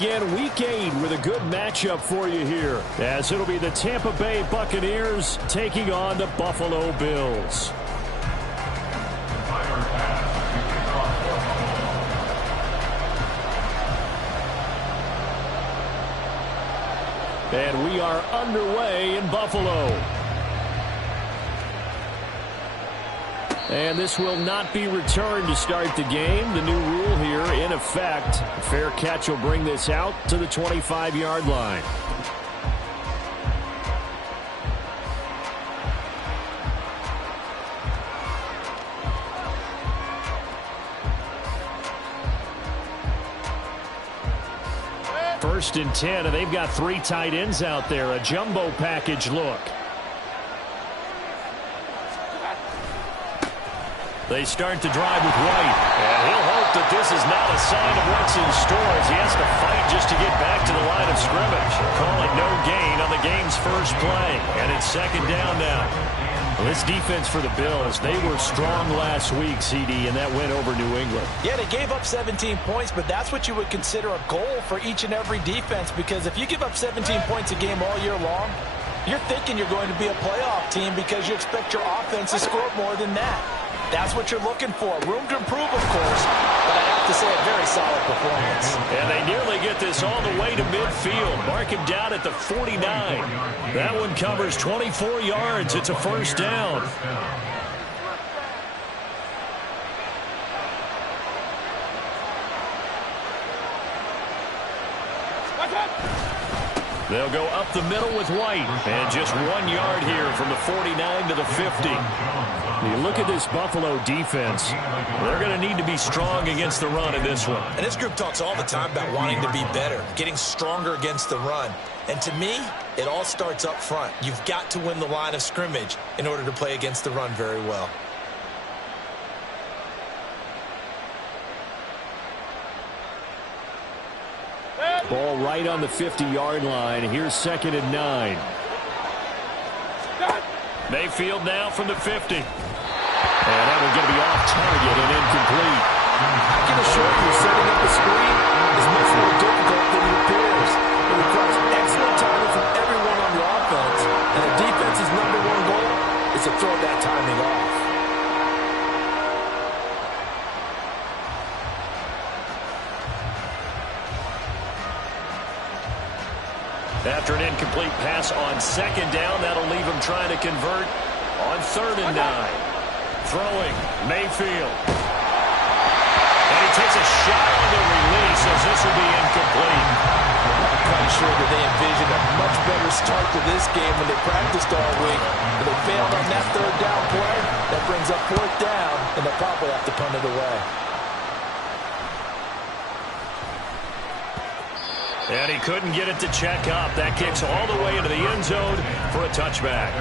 Again, Week 8 with a good matchup for you here, as it'll be the Tampa Bay Buccaneers taking on the Buffalo Bills. And we are underway in Buffalo. And this will not be returned to start the game. The new rule here in effect. A fair catch will bring this out to the 25-yard line. First and 10, and they've got 3 tight ends out there. A jumbo package look. They start to drive with White. And he'll hope that this is not a sign of what's in store as he has to fight just to get back to the line of scrimmage. Calling no gain on the game's first play. And it's second down now. Well, this defense for the Bills, they were strong last week, CD, and that went over New England. Yeah, they gave up 17 points, but that's what you would consider a goal for each and every defense, because if you give up 17 points a game all year long, you're thinking you're going to be a playoff team because you expect your offense to score more than that. That's what you're looking for. Room to improve, of course, but I have to say a very solid performance. And they nearly get this all the way to midfield. Mark him down at the 49. That one covers 24 yards. It's a first down. They'll go up the middle with White. And just 1 yard here from the 49 to the 50. You look at this Buffalo defense. They're going to need to be strong against the run in this one. And this group talks all the time about wanting to be better, getting stronger against the run. And to me, it all starts up front. You've got to win the line of scrimmage in order to play against the run very well. Ball right on the 50-yard line. Here's second and 9. Mayfield now from the 50. And that one's going to be off target and incomplete. I can assure you, setting up a screen is much more difficult than it appears. It requires excellent timing from everyone on the offense, and the defense's #1 goal is to throw that timing off. After an incomplete pass on second down, that'll leave him trying to convert on third and 9. Throwing, Mayfield. And he takes a shot on the release as this will be incomplete. I'm quite sure that they envisioned a much better start to this game when they practiced all week. But they failed on that third down play. That brings up fourth down, and they'll probably have to punt it away. And he couldn't get it to check up. That kicks all the way into the end zone for a touchback.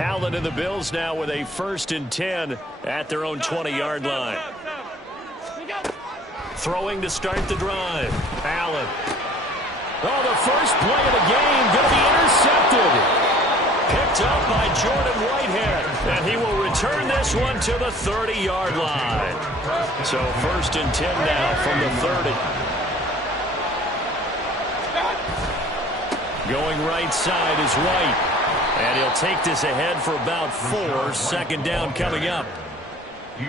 Allen and the Bills now with a first and 10 at their own 20-yard line. Throwing to start the drive. Allen. Oh, the first play of the game going to be intercepted. Picked up by Jordan Whitehead. And he will return this one to the 30-yard line. So first and 10 now from the 30. Going right side is White. And he'll take this ahead for about 4. Second down coming up.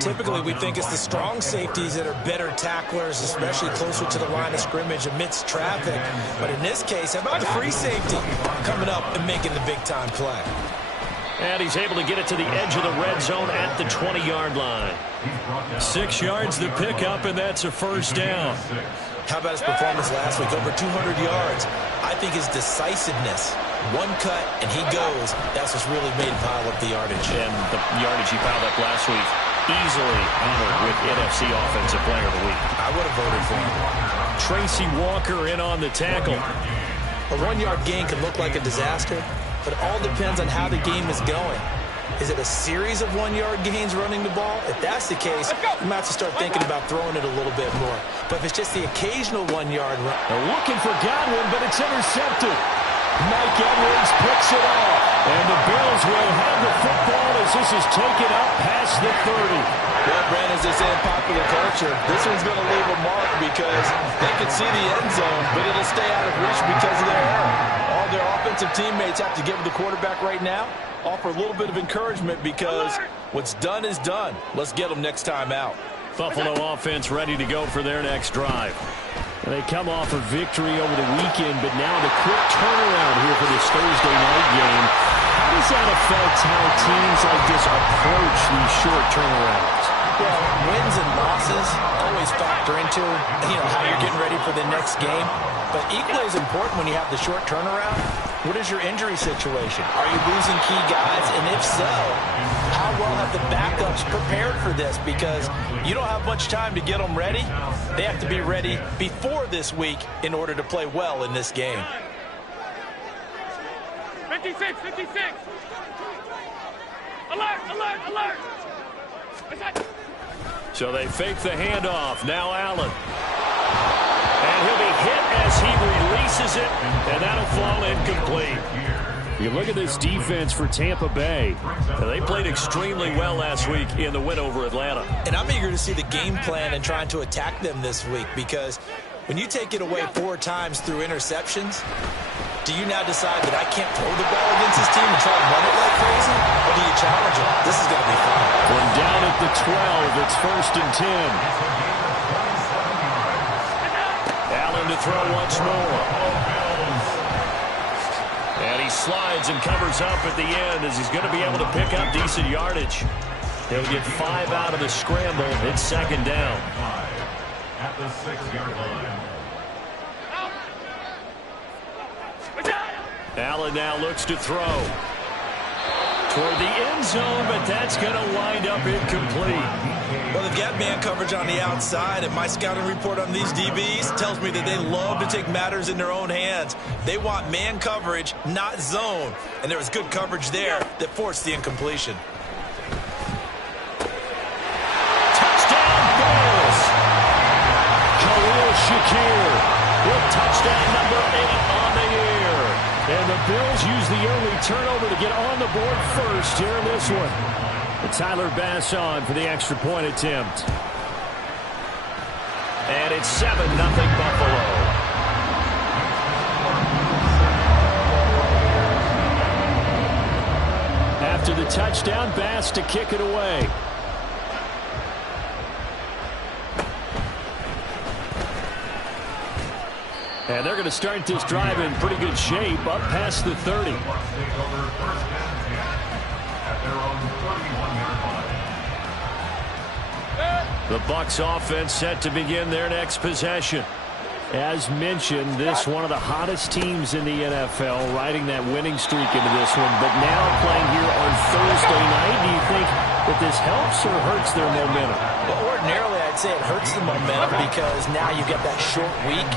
Typically, we think it's the strong safeties that are better tacklers, especially closer to the line of scrimmage amidst traffic. But in this case, how about the free safety coming up and making the big-time play? And he's able to get it to the edge of the red zone at the 20-yard line. 6 yards to pick up, and that's a first down. How about his performance last week? Over 200 yards. I think his decisiveness. One cut, and he goes. That's what's really made him pile up the yardage. And the yardage he piled up last week, easily honored with NFC Offensive Player of the Week. I would have voted for him. Tracy Walker in on the tackle. A 1-yard gain can look like a disaster, but it all depends on how the game is going. Is it a series of 1-yard gains running the ball? If that's the case, you might have to start thinking about throwing it a little bit more. But if it's just the occasional 1-yard run. They're looking for Godwin, but it's intercepted. Mike Edwards picks it off. And the Bills will have the football as this is taken up past the 30. Well, Brandon, as they say in popular culture, this one's going to leave a mark because they can see the end zone, but it'll stay out of reach because of their error. All their offensive teammates have to give the quarterback right now, offer a little bit of encouragement because what's done is done. Let's get them next time out. Buffalo offense ready to go for their next drive. And they come off a victory over the weekend, but now the quick turnaround here for this Thursday night game. How does that affect how teams like this approach these short turnarounds? Well, wins and losses always factor into, how you're getting ready for the next game. But equally as important when you have the short turnaround, what is your injury situation? Are you losing key guys? And if so, how well have the backups prepared for this? Because you don't have much time to get them ready. They have to be ready before this week in order to play well in this game. 56, 56. Alert, alert, alert. So they fake the handoff. Now Allen. And he'll be hit as he releases it, and that'll fall incomplete. You look at this defense for Tampa Bay. They played extremely well last week in the win over Atlanta. And I'm eager to see the game plan and trying to attack them this week because when you take it away 4 times through interceptions, do you now decide that I can't throw the ball against this team and try to run it like crazy? Or do you challenge them? This is going to be fun. From down at the 12, it's 1st and 10. Allen to throw once more. And he slides and covers up at the end as he's going to be able to pick up decent yardage. He'll get 5 out of the scramble. It's 2nd down. At the 6-yard line. Allen now looks to throw toward the end zone, but that's going to wind up incomplete. Well, they've got man coverage on the outside, and my scouting report on these DBs tells me that they love to take matters in their own hands. They want man coverage, not zone. And there was good coverage there that forced the incompletion. Touchdown, Bills! Khalil Shakir with touchdown number 8 on the year. And the Bills use the early turnover to get on the board first here in this one. And Tyler Bass on for the extra point attempt. And it's 7-0 Buffalo. After the touchdown, Bass to kick it away. And they're going to start this drive in pretty good shape, up past the 30. The Bucs offense set to begin their next possession. As mentioned, this one of the hottest teams in the NFL, riding that winning streak into this one, but now playing here on Thursday night. Do you think that this helps or hurts their momentum? Well, ordinarily, I'd say it hurts the momentum because now you get that short week.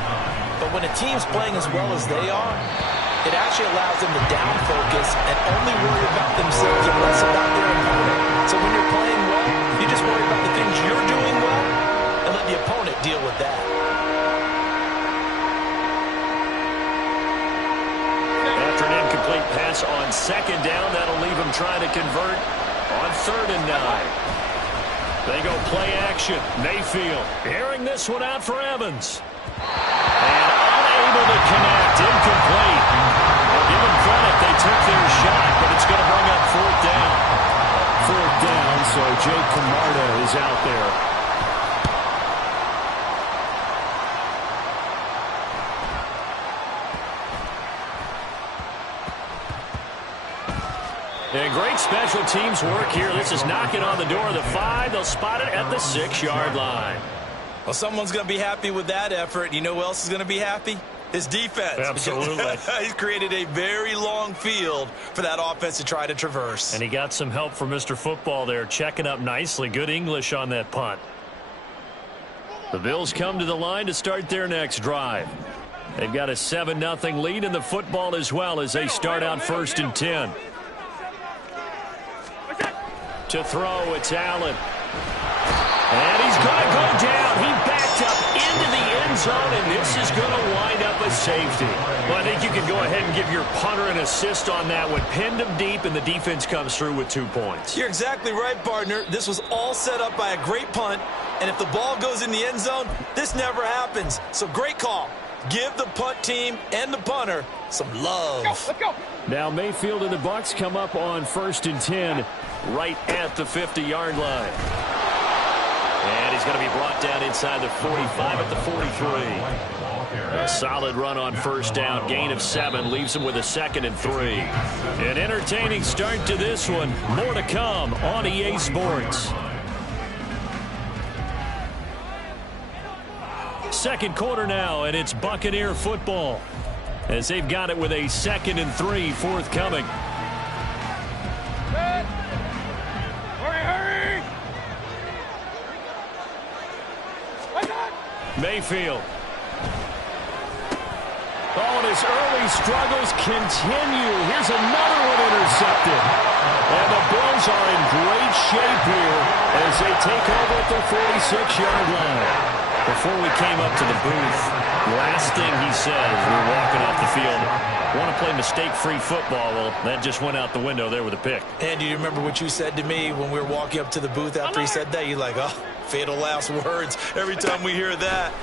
But when a team's playing as well as they are, it actually allows them to down focus and only worry about themselves and less about their opponent. So when you're playing well, you just worry about the things you're doing well and let the opponent deal with that. After an incomplete pass on 2nd down, that'll leave them trying to convert on 3rd and 9. They go play action. Mayfield airing this one out for Evans. And unable to connect. Incomplete. Well, give them credit. They took their shot, but it's going to bring up 4th down. 4th down, so Jake Camarda is out there. And great special teams work here. This is knocking on the door of the 5. They'll spot it at the 6-yard line. Well, someone's going to be happy with that effort. You know who else is going to be happy? His defense. Absolutely. He's created a very long field for that offense to try to traverse. And he got some help from Mr. Football there, checking up nicely. Good English on that punt. The Bills come to the line to start their next drive. They've got a 7-0 lead in the football as well as they start out 1st and 10. To throw, it's Allen. And he's going to go down. He backed up into the end zone, and this is going to wind up a safety. Well, I think you can go ahead and give your punter an assist on that one. Pinned him deep, and the defense comes through with 2 points. You're exactly right, partner. This was all set up by a great punt, and if the ball goes in the end zone, this never happens. So great call. Give the punt team and the punter some love. Let's go. Now Mayfield and the Bucs come up on 1st and 10 right at the 50-yard line. And he's going to be brought down inside the 45 at the 43. A solid run on 1st down. Gain of 7 leaves him with a 2nd and 3. An entertaining start to this one. More to come on EA Sports. Second quarter now, and it's Buccaneer football as they've got it with a 2nd and 3 forthcoming. Hurry! Mayfield. Oh, and his early struggles continue. Here's another one intercepted. And the Bills are in great shape here as they take over at the 46-yard line. Before we came up to the booth, last thing he said as we were walking off the field, want to play mistake-free football. Well, that just went out the window there with a pick. And do you remember what you said to me when we were walking up to the booth after he said that? You're like, oh, fatal last words. Every time we hear that,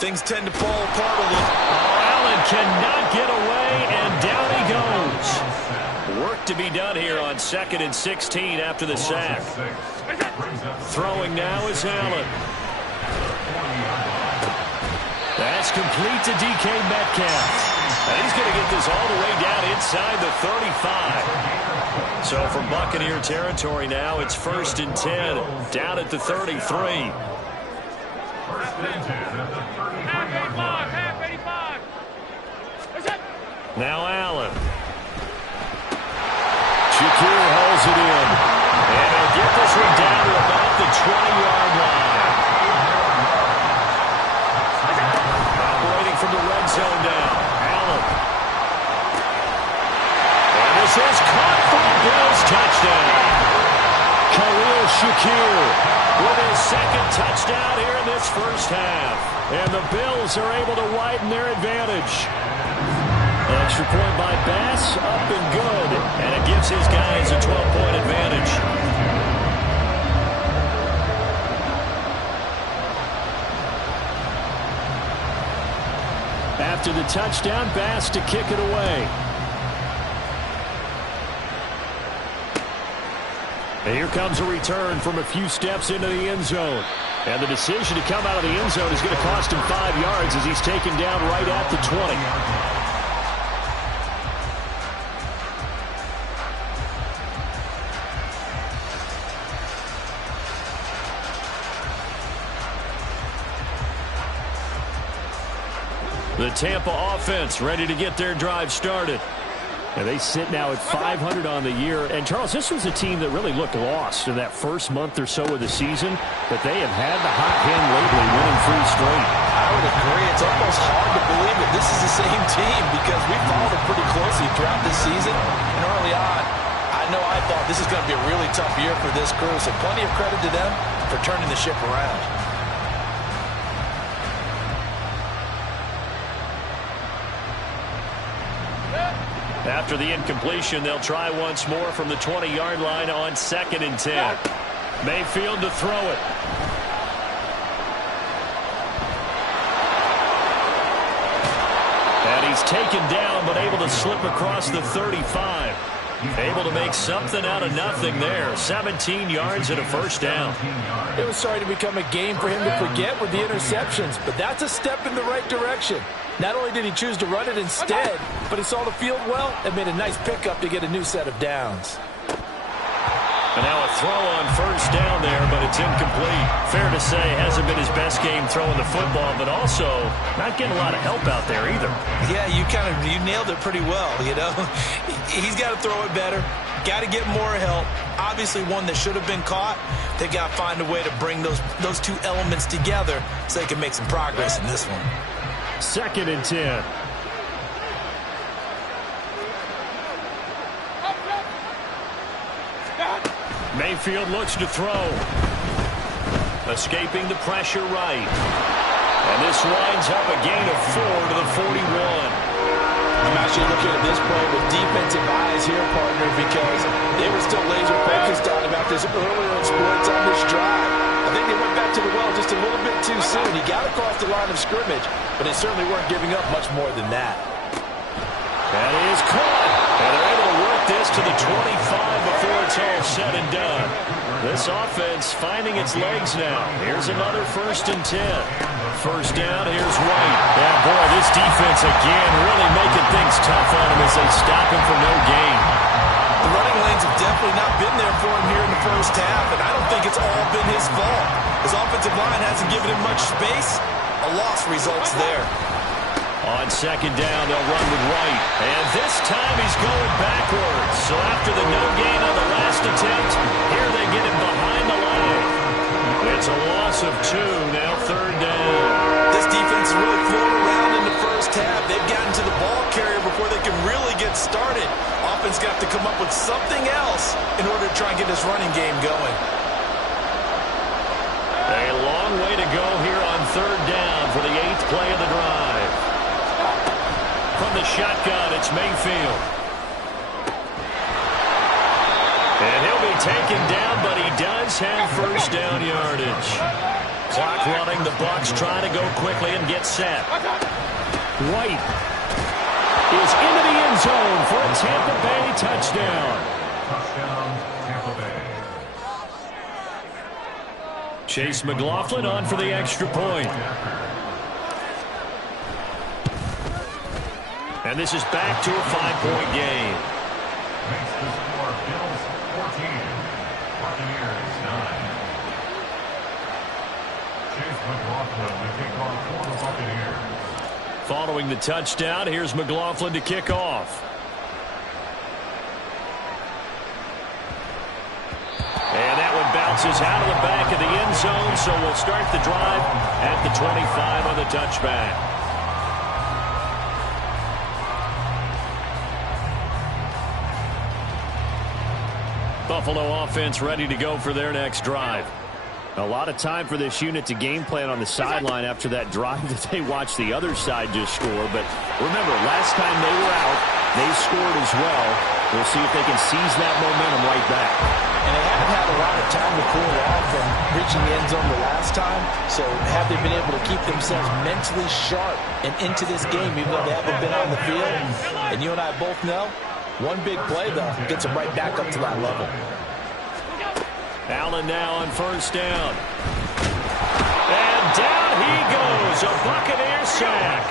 things tend to fall apart a little. Oh, Allen cannot get away, and down he goes. Work to be done here on 2nd and 16 after the sack. Throwing now is Allen. That's complete to DK Metcalf. And he's going to get this all the way down inside the 35. So from Buccaneer territory now, it's 1st and 10, down at the 33. Half 85. Now Allen. Shakir holds it in. And he'll get this one down to about the 20-yard line. Operating from the red zone now. Allen. And this is caught for a Bills touchdown. Khalil Shakir with his 2nd touchdown here in this first half. And the Bills are able to widen their advantage. Extra point by Bass, up and good. And it gives his guys a 12-point advantage. After the touchdown, Bass to kick it away. And here comes a return from a few steps into the end zone. And the decision to come out of the end zone is going to cost him 5 yards as he's taken down right at the 20. The Tampa offense ready to get their drive started. And they sit now at 500 on the year. And, Charles, this was a team that really looked lost in that first month or so of the season. But they have had the hot hand lately, winning 3 straight. I would agree. It's almost hard to believe that this is the same team because we followed them pretty closely throughout this season. And early on, I know I thought this is going to be a really tough year for this crew. So plenty of credit to them for turning the ship around. After the incompletion, they'll try once more from the 20-yard line on 2nd and 10. Mayfield to throw it. And he's taken down, but able to slip across the 35. Able to make something out of nothing there. 17 yards and a first down. It was starting to become a game for him to forget with the interceptions, but that's a step in the right direction. Not only did he choose to run it instead, but he saw the field well and made a nice pickup to get a new set of downs. And now a throw on first down there, but it's incomplete. Fair to say, hasn't been his best game throwing the football, but also not getting a lot of help out there either. Yeah, you nailed it pretty well, you know. He's got to throw it better, got to get more help. Obviously one that should have been caught. They've got to find a way to bring those two elements together so they can make some progress in this one. 2nd and 10. Mayfield looks to throw. Escaping the pressure right. And this winds up a gain of 4 to the 41. I'm actually looking at this play with defensive eyes here, partner, because they were still laser focused on about this earlier exploits on this drive. I think they went back to the well just a little bit too soon. He got across the line of scrimmage, but they certainly weren't giving up much more than that. That is caught. And they're able to work this to the 25 before it's all said and done. This offense finding its legs now. Here's another 1st and 10. First down, here's White. Yeah, boy, this defense again really making things tough on him as they stop him for no gain. The running lanes have definitely not been there for him here in the first half, and I don't think it's all been his fault. His offensive line hasn't given him much space. A loss results there. On 2nd down, they'll run with White. And this time he's going backwards. So after the no gain on the last attempt, here they get him behind the line. It's a loss of 2, now 3rd down. This defense really flown around in the first half. They've gotten to the ball carrier before they can really get started. Offense got to come up with something else in order to try and get this running game going. A long way to go here on 3rd down for the 8th play of the drive. From the shotgun, it's Mayfield. And he'll be taken down, but he does have 1st down yardage. Clock running, the Bucs trying to go quickly and get set. White is into the end zone for a Tampa Bay touchdown. Touchdown, Tampa Bay. Chase McLaughlin on for the extra point. And this is back to a 5-point game. Makes the score Bills 14, Buccaneers 9. Chase McLaughlin to kick off for the Buccaneers. Following the touchdown, here's McLaughlin to kick off. And that one bounces out of the back of the end zone, so we'll start the drive at the 25 on the touchback. Buffalo offense ready to go for their next drive. A lot of time for this unit to game plan on the sideline after that drive that they watched the other side just score. But remember, last time they were out, they scored as well. We'll see if they can seize that momentum right back. And they haven't had a lot of time to cool off from reaching the end zone the last time. So have they been able to keep themselves mentally sharp and into this game, even though they haven't been on the field? And you and I both know, one big play, though, gets them right back up to that level. Allen now on 1st down. And down he goes. A Buccaneer sack.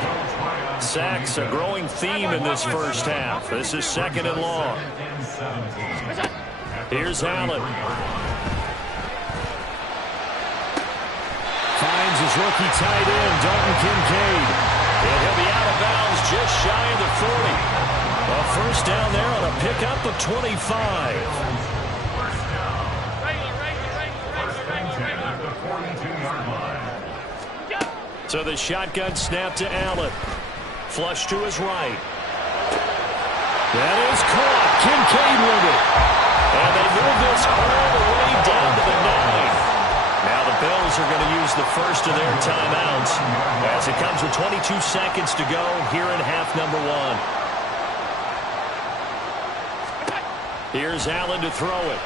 Sacks a growing theme in this first half. This is 2nd and long. Here's Allen. Finds his rookie tight end, Dalton Kincaid. And he'll be out of bounds just shy of the 40. A 1st down there on a pickup of 25. So the shotgun snap to Allen. Flush to his right. That is caught. Kincaid with it. And they move this all the way down to the 9. Now the Bills are going to use the first of their timeouts as it comes with 22 seconds to go here in half number 1. Here's Allen to throw it.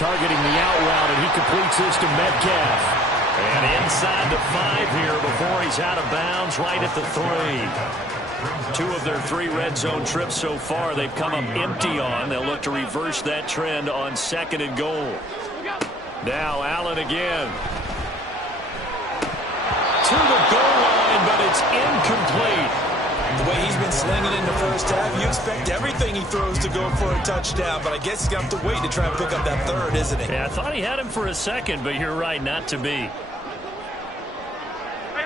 Targeting the out route, and he completes this to Metcalf. And inside the 5 here before he's out of bounds right at the 3. 2 of their 3 red zone trips so far they've come up empty on. They'll look to reverse that trend on 2nd and goal. Now Allen again. To the goal line, but it's incomplete. The way he's been slinging in the first half, you expect everything he throws to go for a touchdown, but I guess he's going to have to wait to try and pick up that 3rd, isn't he? Yeah, I thought he had him for a second, but you're right, not to be. Hey,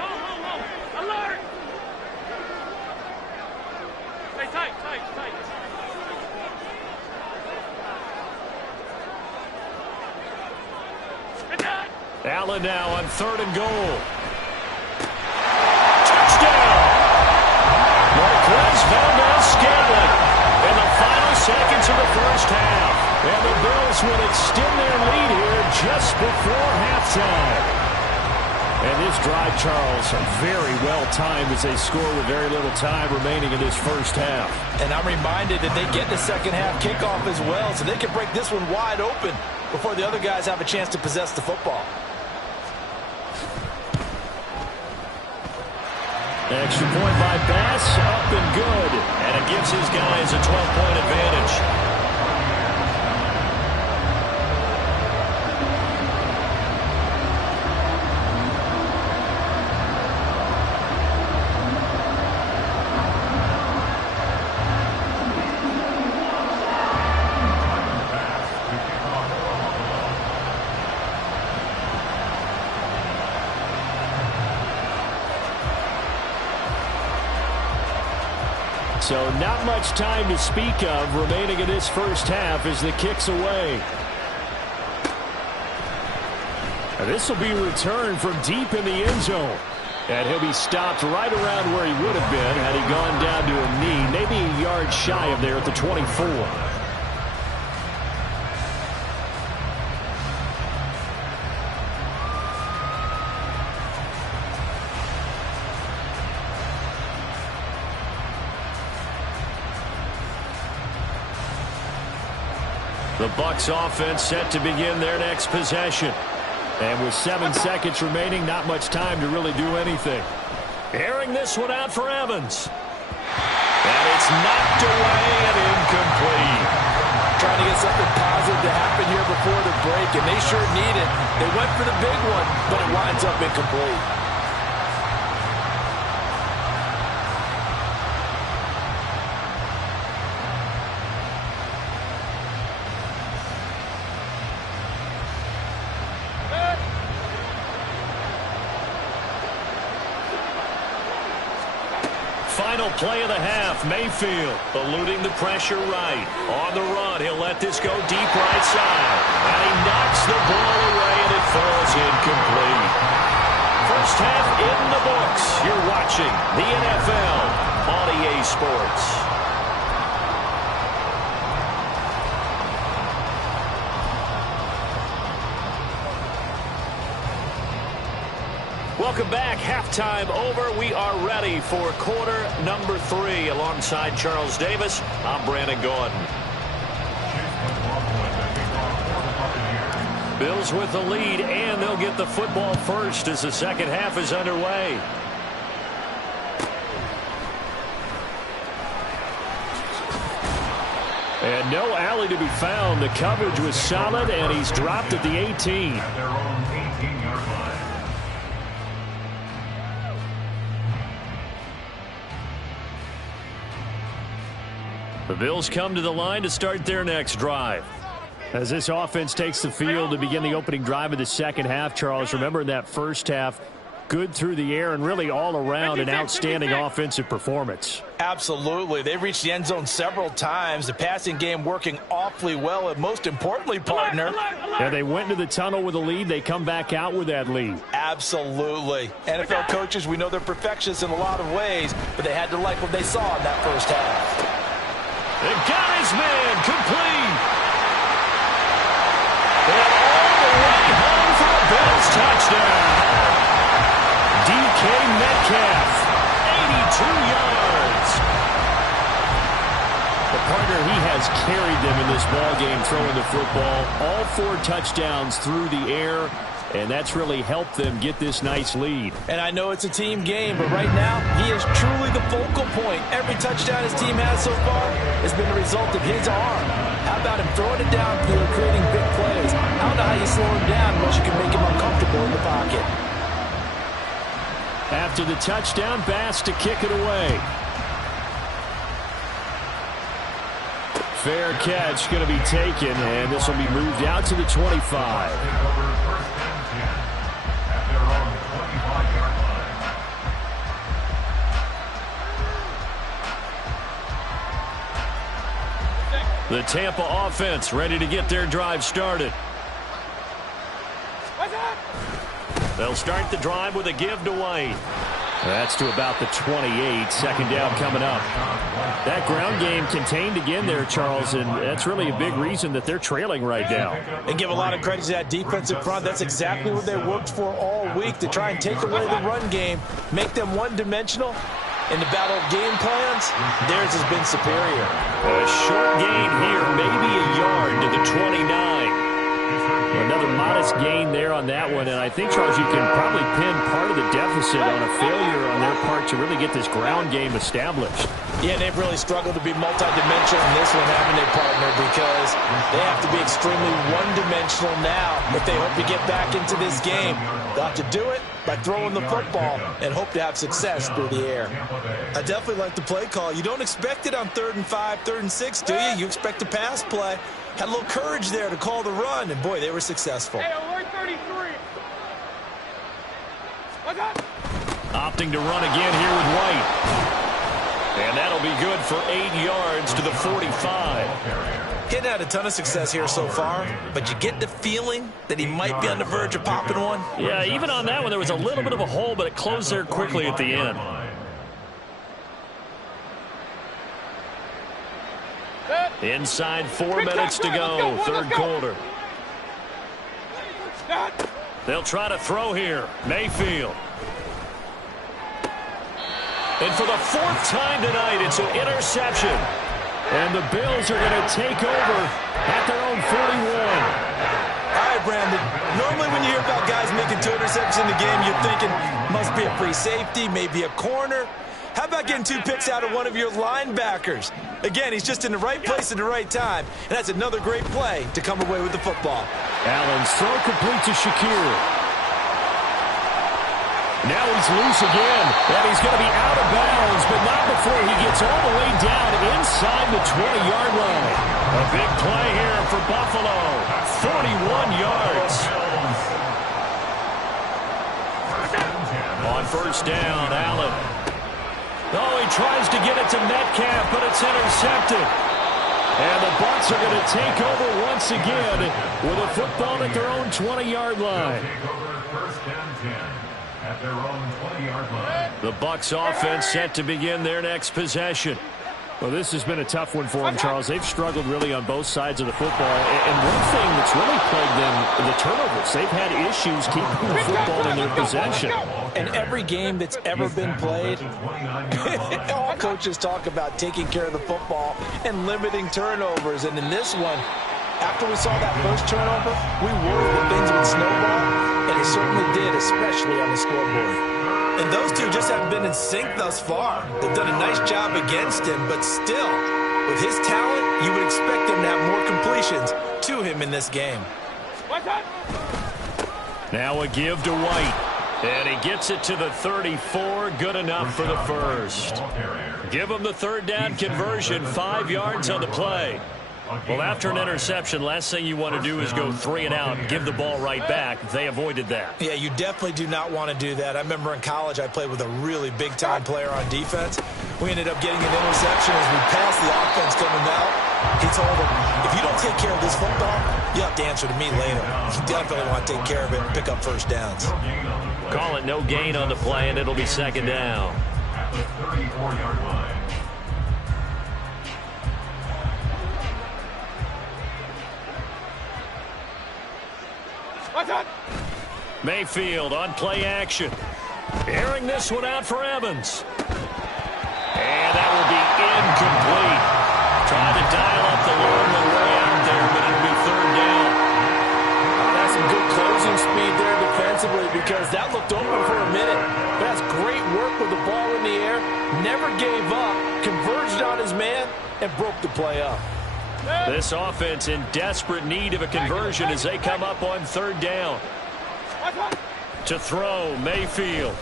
hold. Alert! Stay tight. Get down! Allen now on 3rd and goal. Touchdown! Marquez Valdez-Scantling in the final seconds of the first half. And the Bills will extend their lead here just before halftime. And this drive, Charles, very well timed as they score with very little time remaining in this first half. And I'm reminded that they get the second half kickoff as well, so they can break this one wide open before the other guys have a chance to possess the football. Extra point by Bass, up and good. And it gives his guys a 12-point advantage. So not much time to speak of remaining in this first half as the kick's away. And this will be returned from deep in the end zone. And he'll be stopped right around where he would have been had he gone down to a knee, maybe a yard shy of there at the 24. The Bucs offense set to begin their next possession. And with 7 seconds remaining, not much time to really do anything. Airing this one out for Evans. And it's knocked away and incomplete. Trying to get something positive to happen here before the break, and they sure need it. They went for the big one, but it winds up incomplete. Final play of the half. Mayfield eluding the pressure right. On the run, he'll let this go deep right side. And he knocks the ball away, and it falls incomplete. First half in the books. You're watching the NFL on EA Sports. Welcome back. Halftime over. We are ready for quarter number 3. Alongside Charles Davis, I'm Brandon Gordon. Bills with the lead, and they'll get the football first as the second half is underway. And no alley to be found. The coverage was solid, and he's dropped at the 18. At their own 18-yard line. The Bills come to the line to start their next drive. As this offense takes the field to begin the opening drive of the second half, Charles, remember in that first half, good through the air and really all around an outstanding offensive performance. Absolutely. They reached the end zone several times. The passing game working awfully well, and most importantly, partner. Yeah, they went into the tunnel with a lead. They come back out with that lead. Absolutely. NFL coaches, we know they're perfectionists in a lot of ways, but they had to like what they saw in that first half. They got his man complete. And all the way home for a Bills touchdown. DK Metcalf, 82 yards. The partner, he has carried them in this ballgame throwing the football. All 4 touchdowns through the air, and that's really helped them get this nice lead. And I know it's a team game, but right now, he is truly the focal point. Every touchdown his team has so far has been a result of his arm. How about him throwing it downfield, creating big plays? I don't know how you slow him down unless you can make him uncomfortable in the pocket. After the touchdown, Bass to kick it away. Fair catch going to be taken, and this will be moved out to the 25. The Tampa offense ready to get their drive started. They'll start the drive with a give to White. That's to about the 28. Second down coming up. That ground game contained again there, Charles, and that's really a big reason that they're trailing right now. And give a lot of credit to that defensive front. That's exactly what they worked for all week, to try and take away the run game, make them one-dimensional. In the battle of game plans, theirs has been superior. A short gain here, maybe a yard to the 29. Another modest gain there on that one, and I think, Charles, you can probably pin part of the deficit on a failure on their part to really get this ground game established. Yeah, they've really struggled to be multidimensional in this one, haven't they, partner? Because they have to be extremely one-dimensional now if they hope to get back into this game. They'll have to do it by throwing the football and hope to have success through the air. I definitely like the play call. You don't expect it on 3rd and 5, 3rd and 6, do you? You expect a pass play. Had a little courage there to call the run, and boy, they were successful. Hey, alert 33. What's up? Opting to run again here with White. And that'll be good for 8 yards to the 45. Getting had a ton of success here so far, but you get the feeling that he might be on the verge of popping one. Yeah, even on that one, there was a little bit of a hole, but it closed there quickly at the end. Inside 4 minutes to go, third quarter. They'll try to throw here. Mayfield. And for the 4th time tonight, it's an interception. And the Bills are going to take over at their own 41. All right, Brandon. Normally when you hear about guys making 2 interceptions in the game, you're thinking must be a free safety, maybe a corner. How about getting 2 picks out of one of your linebackers? Again, he's just in the right place at the right time, and that's another great play to come away with the football. Allen's throw complete to Shakir. Now he's loose again, and he's going to be out of bounds, but not before he gets all the way down inside the 20-yard line. A big play here for Buffalo. 41 yards. On first down, Allen. Oh, he tries to get it to Metcalf, but it's intercepted. And the Bucs are going to take over once again with a football at their own 20-yard line. The Bucs offense set to begin their next possession. Well, this has been a tough one for them, Charles. They've struggled really on both sides of the football. And one thing that's really plagued them, the turnovers. They've had issues keeping the football in their possession. In every game that's ever been played, all coaches talk about taking care of the football and limiting turnovers. And in this one, after we saw that first turnover, we worried that things would snowball, and it certainly did, especially on the scoreboard. And those two just haven't been in sync thus far. They've done a nice job against him, but still, with his talent, you would expect them to have more completions to him in this game. Now a give to White. And he gets it to the 34. Good enough for the first. Give him the 3rd down conversion. 5 yards on the play. Well, after an interception, last thing you want to do is go 3 and out and give the ball right back. They avoided that. Yeah, you definitely do not want to do that. I remember in college I played with a really big-time player on defense. We ended up getting an interception as we passed the offense coming out. He told him, if you don't take care of this football, you have to answer to me later. You definitely want to take care of it and pick up first downs. Call it no gain on the play, and it'll be 2nd down. At the 34-yard line. Mayfield on play action. Airing this one out for Evans. And that will be incomplete. Trying to dial up the long way out there, but it'll be 3rd down. That's some good closing speed there defensively, because that looked open for a minute. But that's great work with the ball in the air. Never gave up. Converged on his man and broke the play up. This offense in desperate need of a conversion as they come up on 3rd down. To throw, Mayfield.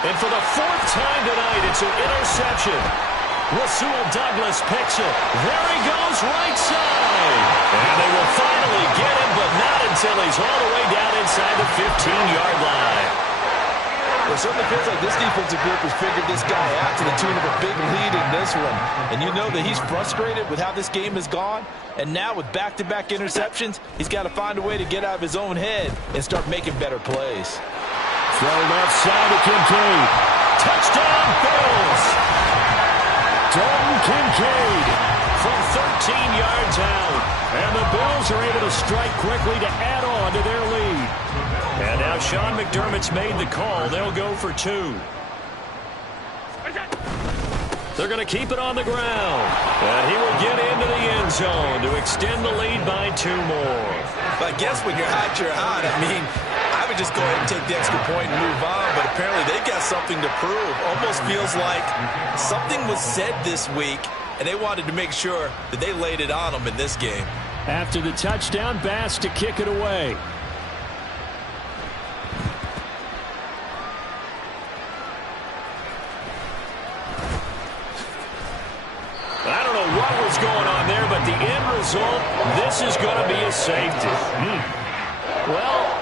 And for the 4th time tonight, it's an interception. Rasul Douglas picks it. There he goes, right side. And they will finally get him, but not until he's all the way down inside the 15-yard line. It certainly feels like this defensive group has figured this guy out to the tune of a big lead in this one. And you know that he's frustrated with how this game has gone. And now with back-to-back interceptions, he's got to find a way to get out of his own head and start making better plays. Throw left side to Kincaid. Touchdown, Bills! Dalton Kincaid from 13 yards out. And the Bills are able to strike quickly to add on to their lead. And now Sean McDermott's made the call. They'll go for 2. They're going to keep it on the ground. And he will get into the end zone to extend the lead by 2 more. But I guess when you're hot, you're hot. I mean, I would just go ahead and take the extra point and move on. But apparently they've got something to prove. Almost feels like something was said this week, and they wanted to make sure that they laid it on them in this game. After the touchdown, Bass to kick it away. I don't know what was going on there, but the end result, this is going to be a safety. Well,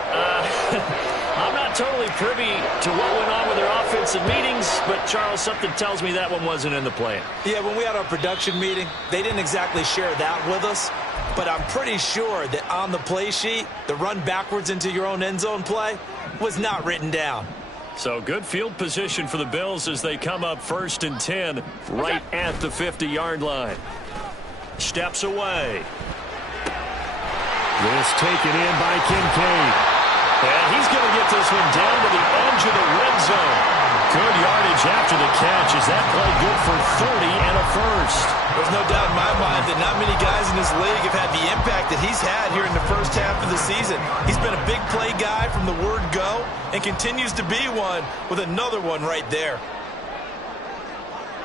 I'm not totally privy to what went on with their offensive meetings, but Charles, something tells me that one wasn't in the plan. Yeah, when we had our production meeting, they didn't exactly share that with us, but I'm pretty sure that on the play sheet, the run backwards into your own end zone play was not written down. So good field position for the Bills as they come up 1st and 10 right at the 50-yard line. Steps away. This taken in by Kincaid. And he's going to get this one down to the edge of the red zone. Good yardage after the catch as that play good for 30 and a first. There's no doubt in my mind that not many guys in this league have had the impact that he's had here in the first half of the season. He's been a big play guy from the word go and continues to be one with another one right there.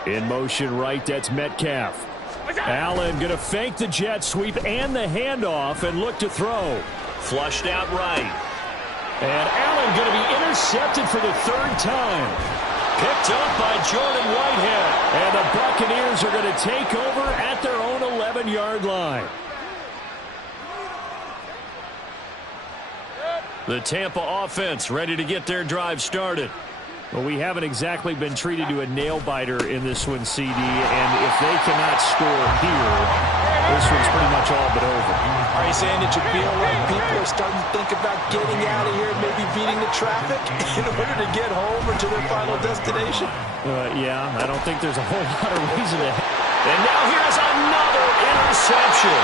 In motion right, that's Metcalf. Allen going to fake the jet sweep and the handoff and look to throw. Flushed out right. And Allen going to be intercepted for the 3rd time. Picked up by Jordan Whitehead. And the Buccaneers are going to take over at their own 11-yard line. The Tampa offense ready to get their drive started. Well, we haven't exactly been treated to a nail-biter in this one, CD, and if they cannot score here, this one's pretty much all but over. Are you saying that you feel like people are starting to think about getting out of here, maybe beating the traffic in order to get home or to their final destination? Yeah, I don't think there's a whole lot of reason to. And now here's another interception.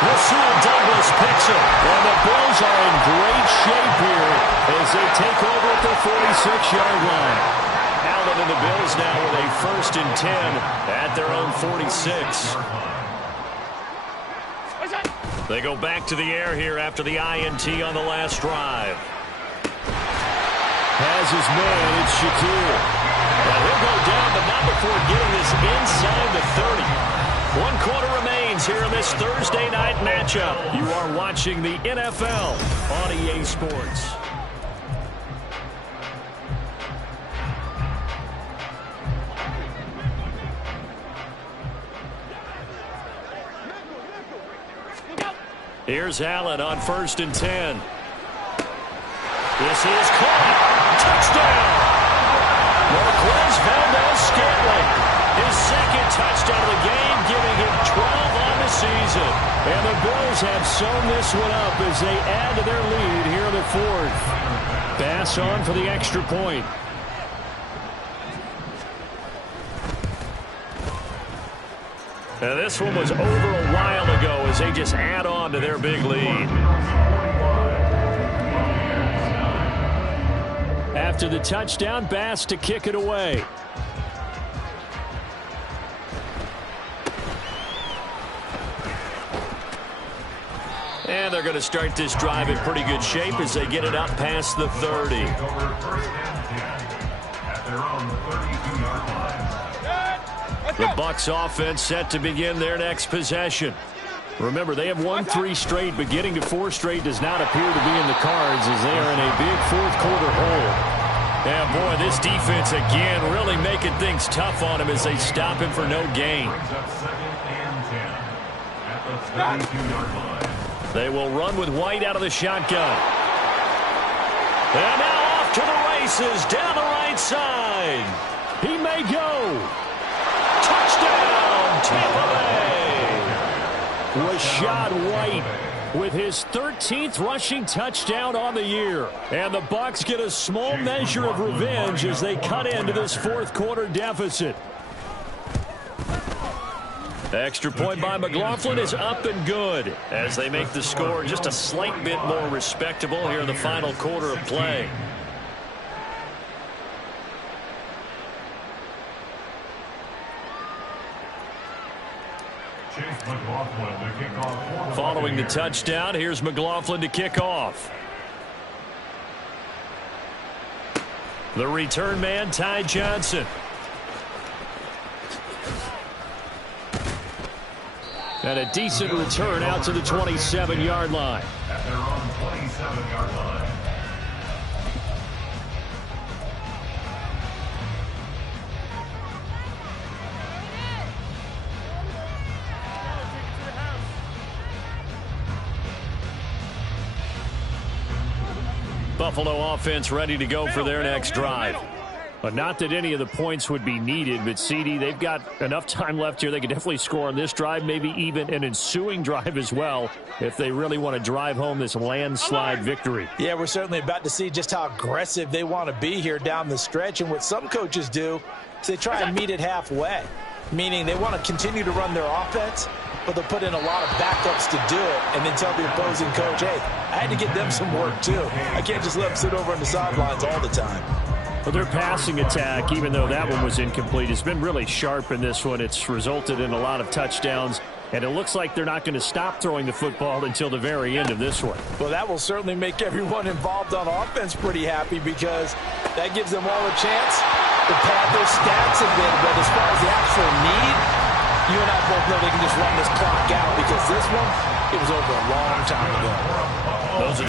Rasul Douglas picks him, and the Bills are in great shape here as they take over at the 46-yard line. Allen and the Bills now with a 1st and 10 at their own 46. They go back to the air here after the INT on the last drive. Has his man, it's Shakir. Well, he'll go down, but not before getting this inside the 30. 1 quarter remains here in this Thursday night matchup. You are watching the NFL on EA Sports. Here's Allen on 1st and 10. This is caught. Touchdown! Marquez Valdez-Scantling. His 2nd touchdown of the game, giving him 12 on the season. And the Bills have sewn this one up as they add to their lead here in the 4th. Bass on for the extra point. And this one was over a while ago as they just add on to their big lead. After the touchdown, Bass to kick it away. And they're going to start this drive in pretty good shape as they get it up past the 30. The Bucs offense set to begin their next possession. Remember, they have won 3 straight, but getting to 4 straight does not appear to be in the cards as they are in a big 4th quarter hole. And boy, this defense again really making things tough on him as they stop him for no gain. They will run with White out of the shotgun. And now off to the races down the right side. He may go. Touchdown, Tampa Bay. Rashad White with his 13th rushing touchdown on the year. And the Bucs get a small measure of revenge as they cut into this fourth quarter deficit. The extra point by McLaughlin is up and good as they make the score just a slight bit more respectable here in the final quarter of play. Following the touchdown, here's McLaughlin to kick off. The return man, Ty Johnson. And a decent return out to the 27-yard line. At their own 27-yard line. Buffalo offense ready to go for their next drive. But not that any of the points would be needed, but CD, they've got enough time left here. They could definitely score on this drive, maybe even an ensuing drive as well, if they really want to drive home this landslide victory. Yeah, we're certainly about to see just how aggressive they want to be here down the stretch. And what some coaches do is they try and meet it halfway, meaning they want to continue to run their offense, but they'll put in a lot of backups to do it and then tell the opposing coach, hey, I had to get them some work too. I can't just let them sit over on the sidelines all the time. Well, their passing attack, even though that one was incomplete, has been really sharp in this one. It's resulted in a lot of touchdowns, and it looks like they're not going to stop throwing the football until the very end of this one. Well, that will certainly make everyone involved on offense pretty happy because that gives them all a chance to pad their stats a bit. But as far as the actual need, you and I both know they can just run this clock out because this one, it was over a long time ago. Those are